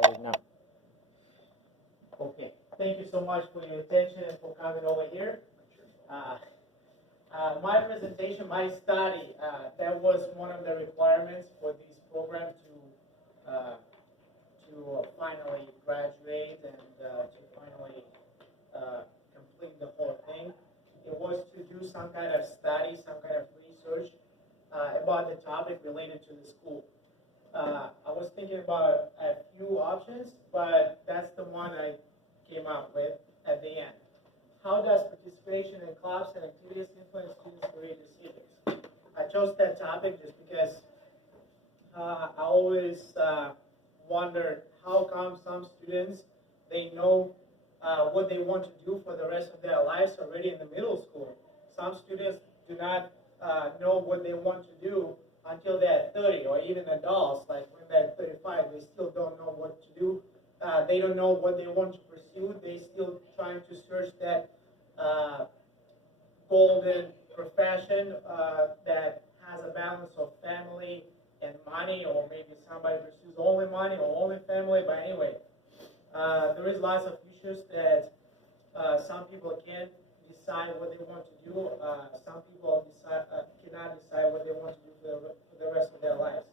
started now. Okay, thank you so much for your attention and for coming over here. My presentation, my study, that was one of the requirements for this program to finally graduate and to finally complete the whole thing. It was to do some kind of study, some kind of research about the topic related to the school. I was thinking about a few options, but that's the one I came up with at the end. How does participation in clubs and activities influence students' career decisions? I chose that topic just because I always wondered how come some students, they know what they want to do for the rest of their lives already in the middle school. Some students do not know what they want to do until they're 30, or even adults, like when they're 35, they still don't know what to do. They don't know what they want to pursue. They're still trying to search that golden profession that has a balance of family and money, or maybe somebody pursues only money or only family. But anyway, there is lots of issues that some people can't decide what they want to do. Some people cannot decide what they want to do for the rest of their lives.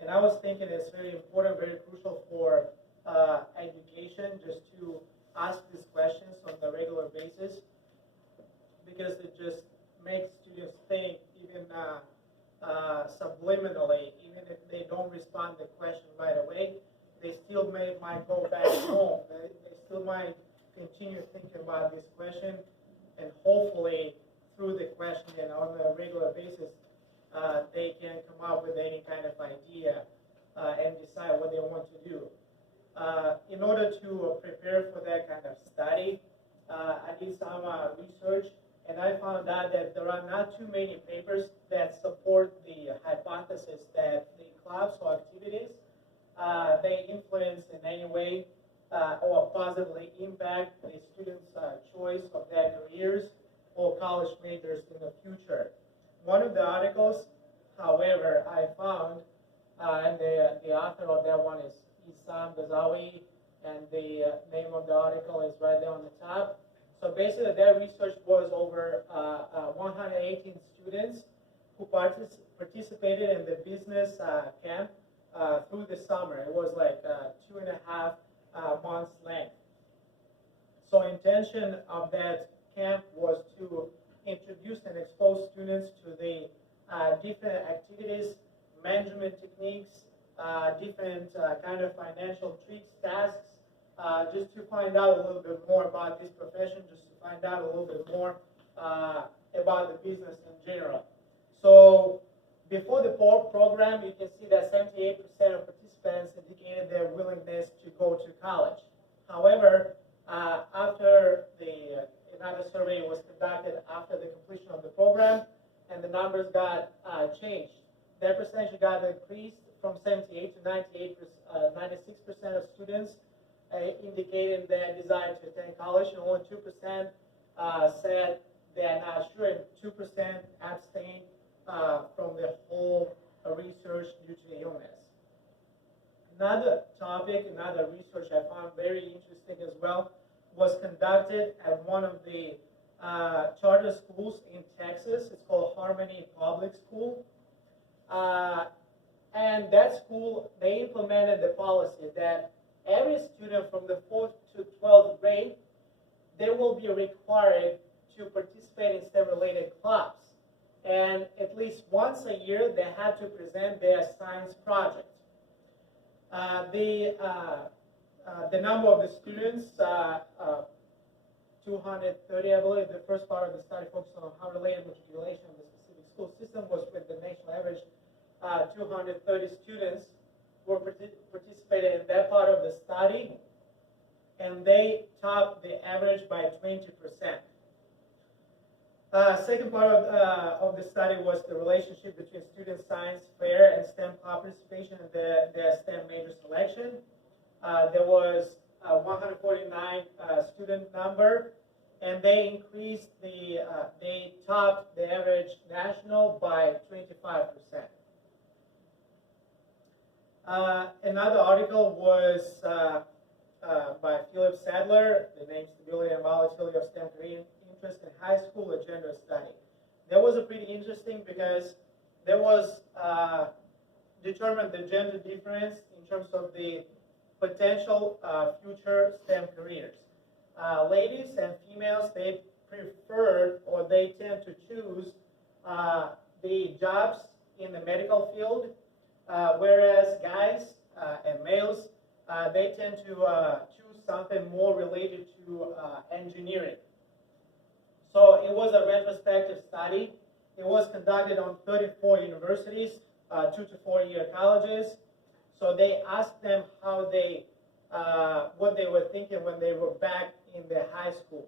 And I was thinking it's very important, very crucial for education just to ask these questions on a regular basis, because it just makes students think, even subliminally, even if they don't respond to the question right away, they still might go back home. They still might continue thinking about this question, and hopefully through the question and on a regular basis, they can come up with any kind of idea and decide what they want to do. In order to prepare for that kind of study, I did some research, and I found out that there are not too many papers that support the hypothesis that the clubs or activities, they influence in any way or positively impact the students' choice of their careers or college majors in the future. One of the articles, however, I found, and the author of that one is Issam Ghazawi, and the name of the article is right there on the top. So basically, their research was over 118 students who participated in the business camp through the summer. It was like 2.5 months length. So intention of that camp was to introduce and expose students to the different activities, management techniques, different kind of financial tricks, tasks, just to find out a little bit more about this profession, just to find out a little bit more about the business in general. So before the program, you can see that 78% of participants indicated their willingness to go to college. However, after another survey was conducted after the completion of the program, and the numbers got changed. That percentage got increased from 78 to 96% of students indicating their desire to attend college, and only 2% said they're not sure, and 2% abstained from the whole research due to illness. Another topic, another research I found very interesting as well, was conducted at one of the charter schools in Texas. It's called Harmony Public School. And that school, they implemented the policy that every student from the 4th to 12th grade, they will be required to participate in STEM-related clubs. And at least once a year, they had to present their science project. The number of the students, 230, I believe, the first part of the study focused on how related matriculation of the specific school system was with the national average. 230 students were participated in that part of the study, and they topped the average by 20%. Second part of the study was the relationship between student science fair and STEM club participation in their STEM major selection. There was 149 student number, and they increased they topped the average national by 25%. Another article was by Philip Sadler, the name Stability and Volatility of STEM Career Interest in High School, a Gender Study. That was a pretty interesting because there was determined the gender difference in terms of the potential future STEM careers. Ladies and females, they prefer or they tend to choose the jobs in the medical field, whereas guys and males, they tend to choose something more related to engineering. So it was a retrospective study. It was conducted on 34 universities, 2 to 4 year colleges. So they asked them how they, what they were thinking when they were back in their high school.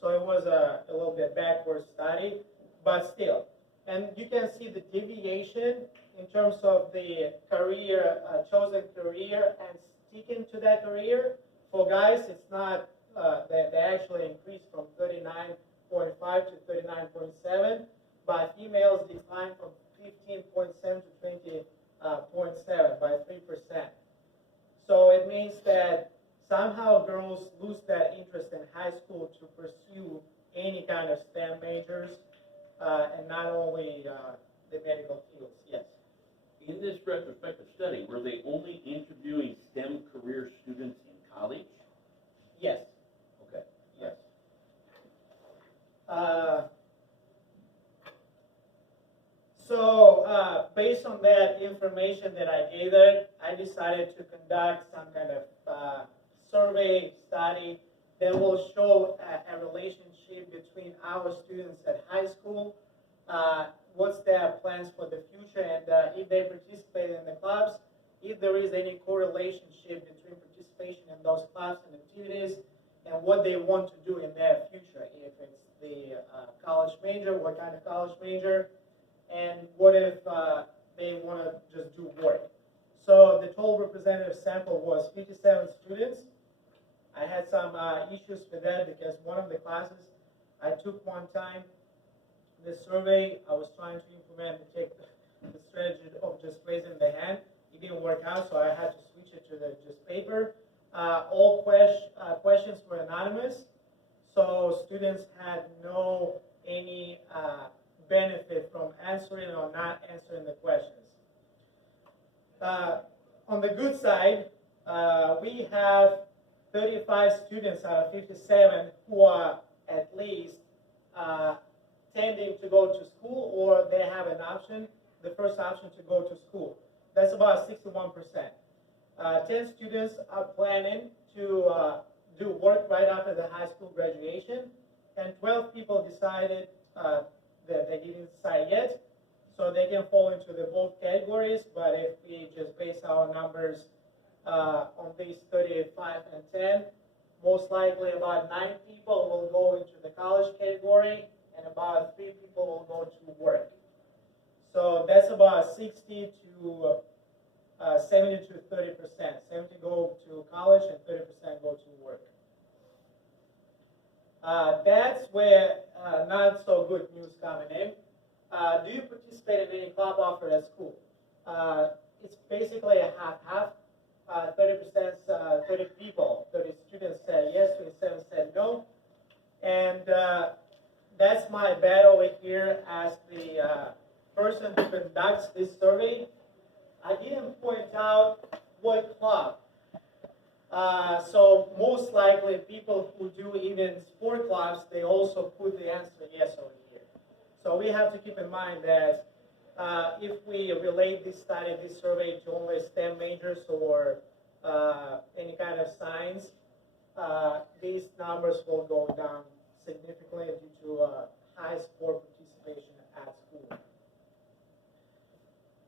So it was a little bit backward study, but still. And you can see the deviation in terms of the career, chosen career and sticking to that career. For guys, it's not, they actually increased from 39.5 to 39.7, but females declined from 15.7 to 20.7 by 3%. So it means that somehow girls lose that interest in high school to pursue any kind of STEM majors, and not only the medical fields. Yes. In this retrospective study, were they only interviewing STEM career students in college? Yes. Okay. Yes. So based on that information that I gathered, I decided to conduct some kind of survey study that will show a relationship between our students at high school, what's their plans for the future, and if they participate in the clubs, if there is any correlation between participation in those clubs and activities, and what they want to do in their future, if it's the college major, what kind of college major, and what if they want to just do work. So the total representative sample was 57 students. I had some issues with that because one of the classes I took one time, the survey, I was trying to implement the strategy of just raising the hand. It didn't work out, so I had to switch it to the just paper. All questions were anonymous, so students had no any benefit from answering or not answering the questions. On the good side, we have 35 students out of 57 who are at least tending to go to school, or they have an option, the first option to go to school. That's about 61%. 10 students are planning to do work right after the high school graduation, and 12 people decided that they didn't decide yet, so they can fall into the both categories, but if we just base our numbers on these 35 and 10, most likely about 9 people will go into the college category, and about 3 people will go to work. So that's about 60 to 70 to 30%. 70 go to college and 30% go to work. That's where not so good news coming in. Do you participate in any club offered at school? It's basically a half-half. 30%, 30 people, 30 students said yes, 27 said no. And that's my bad over here as the person who conducts this survey. I didn't point out what club. So most likely people who do even sport clubs, they also put the answer yes over here. So we have to keep in mind that if we relate this study, this survey to only STEM majors or any kind of science, these numbers will go down significantly due to high sport participation at school.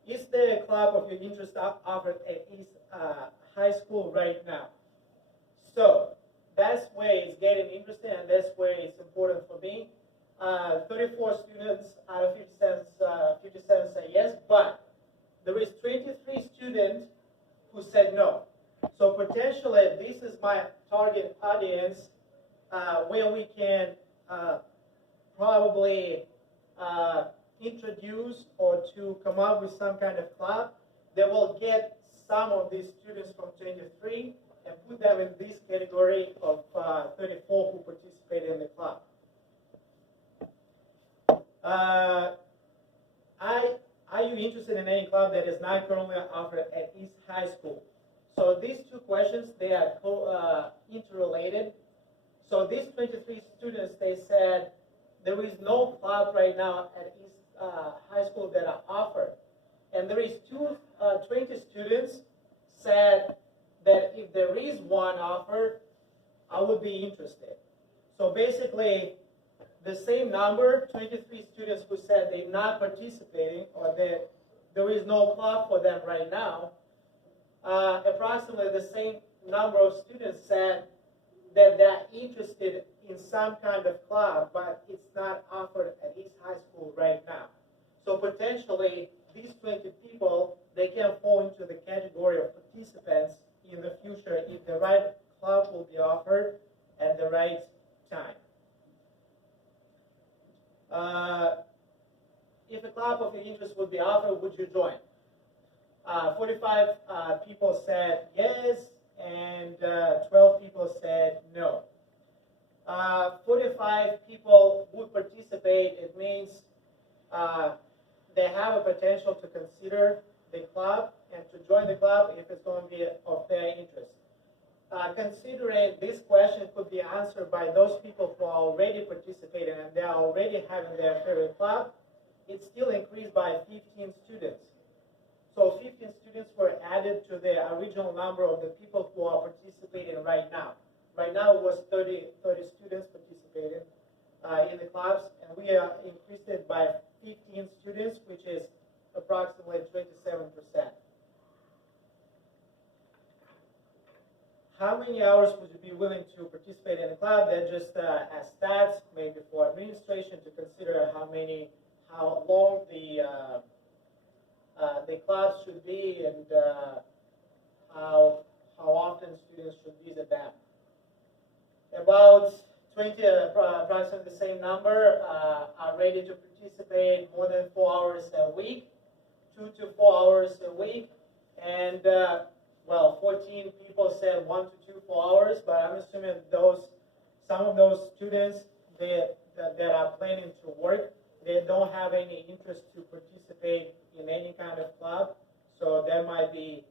Is the club of your interest offered at East High School right now? So that's where it's getting interesting, and that's where it's important for me. 34 students out of 57 say yes, but there is 23 students who said no. So potentially, this is my target audience where we can probably introduce or to come up with some kind of club that will get some of these students from 23 and put them in this category of 34 who participate in the club. Are you interested in any club that is not currently offered at East High School? So these two questions, they are interrelated. So these 23 students, they said there is no club right now at East High School that are offered. And there is 20 students said that if there is one offered, I would be interested. So basically, the same number, 23 students who said they're not participating or that there is no club for them right now, approximately the same number of students said that they're interested in some kind of club, but it's not offered at East High School right now. So potentially, these 20 people, they can fall into the category of participants in the future if the right club will be offered at the right time. If a club of your interest would be offered, would you join? 45 people said yes, and 12 people said no. 45 people would participate. It means they have a potential to consider the club and to join the club if it's going to be of their interest. Considering this question could be answered by those people who are already participating and they are already having their favorite club, it still increased by 15 students. So 15 students were added to the original number of the people who are participating right now. Right now it was 30 students participating in the clubs, and we increased it by 15 students, which is approximately 27%. How many hours would you be willing to participate in a club? That just as stats, maybe for administration to consider how long the class should be and how often students should visit them. About 20, approximately the same number, are ready to participate more than 4 hours a week, 2 to 4 hours a week, and 14 people said 1 to 4 hours, but I'm assuming some of those students that are planning to work, they don't have any interest to participate in any kind of club, so there might be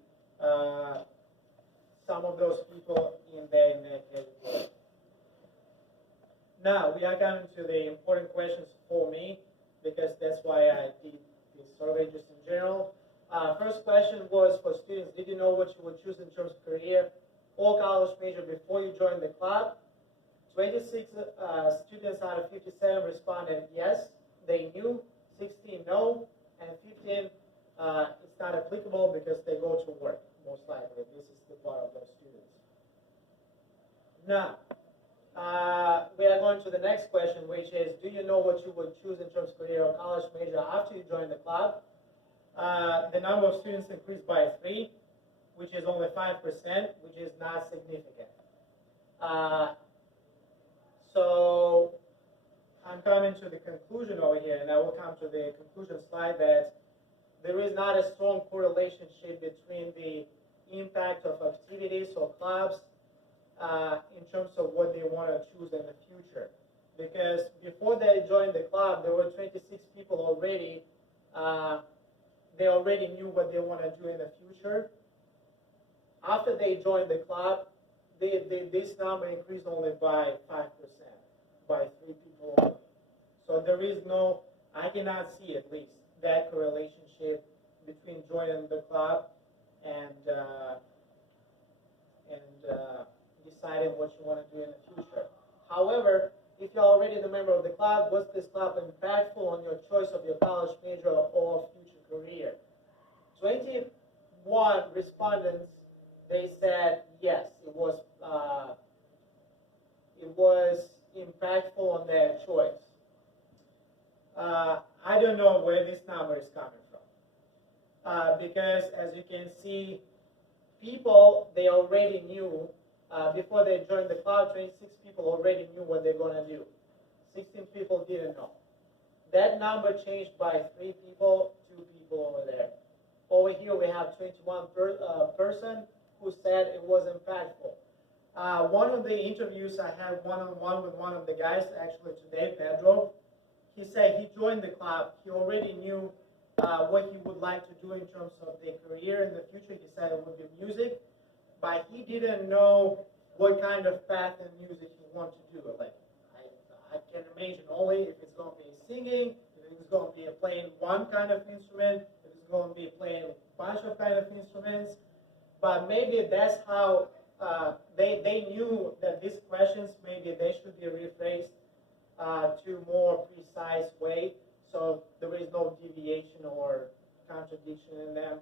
some of those people in that category. Now, we are coming to the important questions for me, because that's why I did this survey just in general. First question was for students, did you know what you would choose in terms of career or college major before you joined the club? 26 students out of 57 responded yes, they knew, 16 no, and 15 it's not applicable because they go to work, most likely. This is the part of those students. Now, we are going to the next question, which is, do you know what you would choose in terms of career or college major after you join the club? The number of students increased by 3, which is only 5%, which is not significant. So I'm coming to the conclusion over here, and I will come to the conclusion slide that there is not a strong correlation between the impact of activities or clubs in terms of what they want to choose in the future. Because before they joined the club, there were 26 people already. They already knew what they want to do in the future. After they joined the club, this number increased only by 5%, by 3 people only. So there is no, I cannot see at least, that relationship between joining the club and deciding what you want to do in the future. However, if you're already the member of the club, was this club impactful on your choice of your college major or future career? 21 respondents, they said yes, it was impactful on their choice. I don't know where this number is coming from, because as you can see, people, they already knew, before they joined the club, 26 people already knew what they're going to do. 16 people didn't know. That number changed by 3 people, 2 people over there. Over here, we have 21 person who said it was impactful. One of the interviews I had one-on-one with one of the guys, actually today, Pedro, he said he joined the club. He already knew what he would like to do in terms of the career in the future. He said it would be music, but he didn't know what kind of path in music he wanted to do. Like, I can imagine only if it's going to be singing, if it's going to be playing one kind of instrument, if it's going to be playing a bunch of kind of instruments. But maybe that's how they knew that these questions, maybe they should be rephrased to more precise way, so there is no deviation or contradiction in them.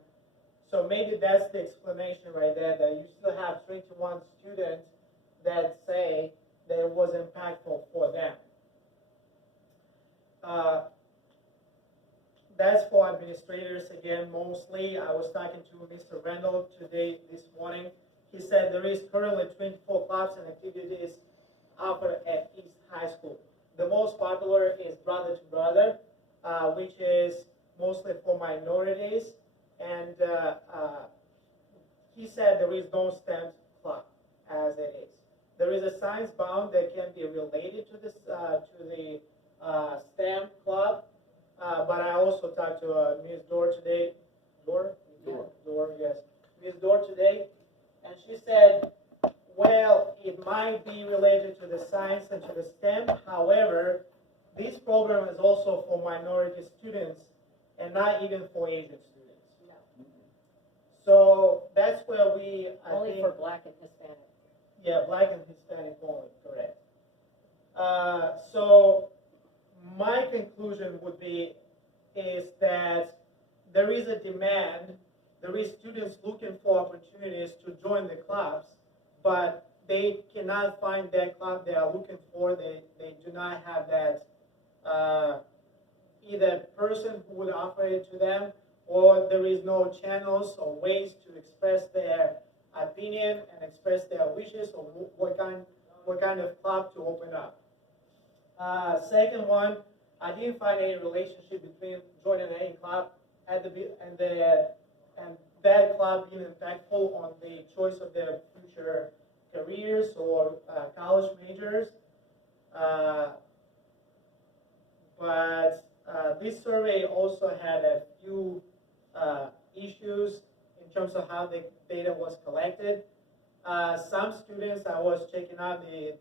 So maybe that's the explanation right there, that you still have 21 students that say that it was impactful for them. That's for administrators again, mostly. I was talking to Mr. Randall this morning. He said there is currently 24 clubs and activities offered at East High School. The most popular is Brother to Brother, which is mostly for minorities. And he said there is no STEM club as it is. There is a science bound that can be related to this to the STEM club, but I also talked to Ms. Dorr today. Dorr, yes, Ms. Dorr today, and she said, well, it might be related to the science and to the STEM. However, this program is also for minority students and not even for Asian students. No. So that's where I Only think, for Black and Hispanic. yeah, Black and Hispanic only, correct. So my conclusion would be is that there is a demand, there is students looking for opportunities to join the clubs, but they cannot find that club they are looking for. They do not have that either person who would offer it to them, or there is no channels or ways to express their opinion and express their wishes or what kind of club to open up. Second one, I didn't find any relationship between joining any club and that club being impactful on the choice of their future careers or college majors. But this survey also had a few issues in terms of how the data was collected. Some students, I was checking out the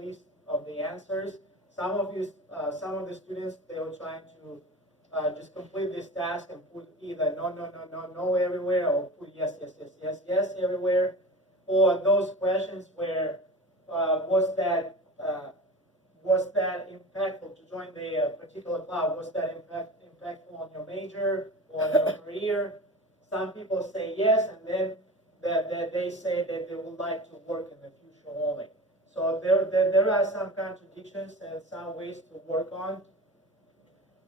list of the answers. Some of the students, they were trying to just complete this task and put either no everywhere, or put yes everywhere. Or those questions where was that impactful to join the particular club? Was that impactful on your major or on your career? Some people say yes, and then that they say that they would like to work in the future only. So there are some contradictions and some ways to work on.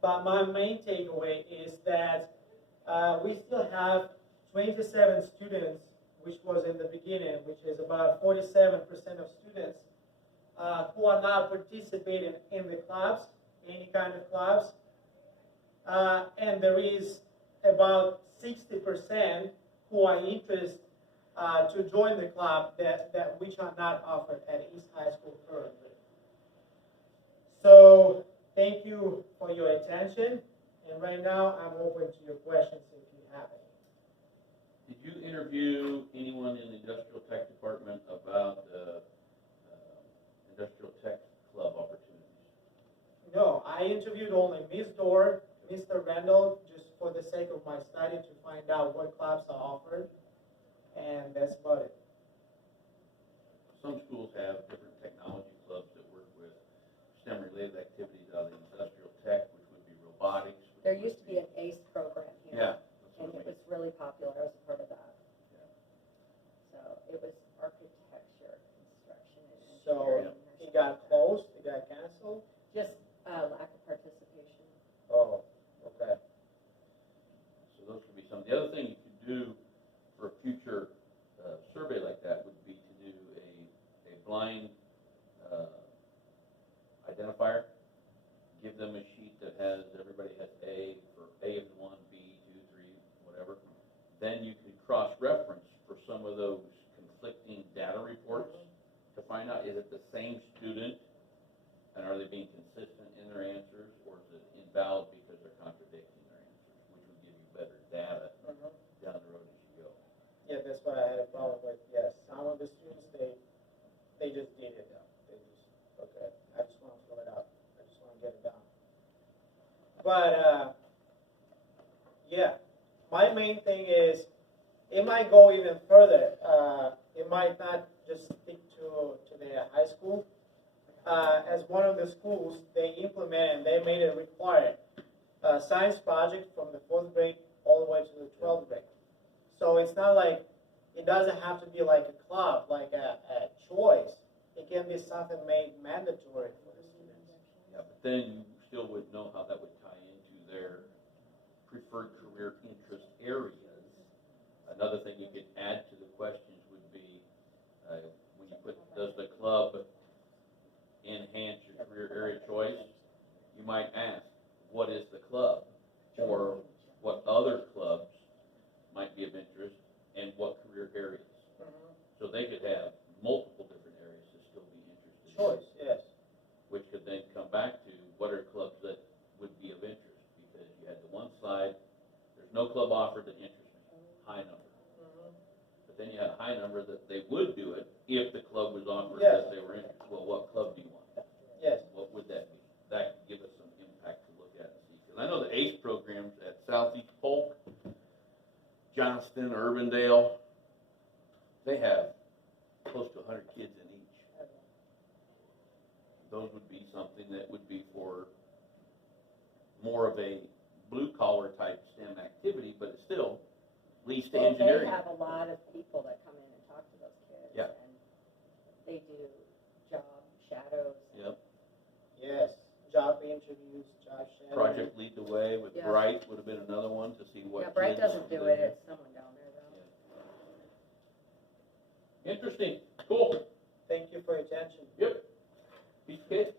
But my main takeaway is that we still have 27 students, which was in the beginning, which is about 47% of students who are not participating in the clubs, any kind of clubs. And there is about 60% who are interested to join the club that which are not offered at East High School currently. So thank you for your attention, and right now I'm open to your questions if you have any. Did you interview anyone in the industrial tech department about industrial tech club opportunities? No, I interviewed only Ms. Dorr, Mr. Randall, just for the sake of my study to find out what clubs are offered, and that's about it. Some schools have different technology clubs that work with STEM-related activities out of the industrial tech, which would be robotics. There used to be an ACE program here. Yeah. And it was really popular. I was a part of that. Yeah. So it was architecture, construction, and So engineering. it got closed, it got canceled? Just lack of participation. Oh, okay. So those would be some. The other thing you could do for a future survey like that would be to do a blind identifier. Give them a sheet that has, everybody has A, for A is 1, B, 2, 3, whatever. find out, is it the same student? And are they being consistent in their answers, or is it invalid because they're contradicting their answers, which would give you better data down the road as you go? Yeah, that's what I had a problem with, yes. Some of the students, they just did it. They just, okay, I just want to fill it out. I just want to get it done. But, yeah, my main thing is, it might go even further. It might not just stick to the high school. As one of the schools, they implemented and they made it required science project from the 4th grade all the way to the 12th grade. So it's not like, it doesn't have to be like a club, like a choice. It can be something made mandatory for the students. Yeah, but then you still would know how that would tie into their preferred career interest areas. Another thing you could add to the questions would be, when you put, does the club enhance your career area choice? You might ask, what is the club? Or what other clubs might be of interest, and what career areas? So they could have multiple different areas to still be interested in. Choice, yes. Which could then come back to, what are clubs that would be of interest? Because you had the one side, there's no club offered that interests me, high number. But then you had a high number that they would do it if the club was offered Yes. that they were interested. Well, what club do you want? Yes. What would that be? That could give us some impact to look at and see. Because I know the ACE programs at Southeast Polk, Johnston, Urbandale, they have close to 100 kids in each. Those would be something that would be for more of a blue-collar type STEM activity, but it's still leads to Well, engineering. they have a lot of people that come in and talk to those kids. Yeah. And they do job shadows. Yep. Yes. Job interviews, job shadowing. Project Lead the Way with Yeah. Bright would have been another one to see what. Yeah, Bright kids doesn't do live it, in. it's someone down there though. Interesting. Cool. Thank you for your attention. Yep. Piece of cake.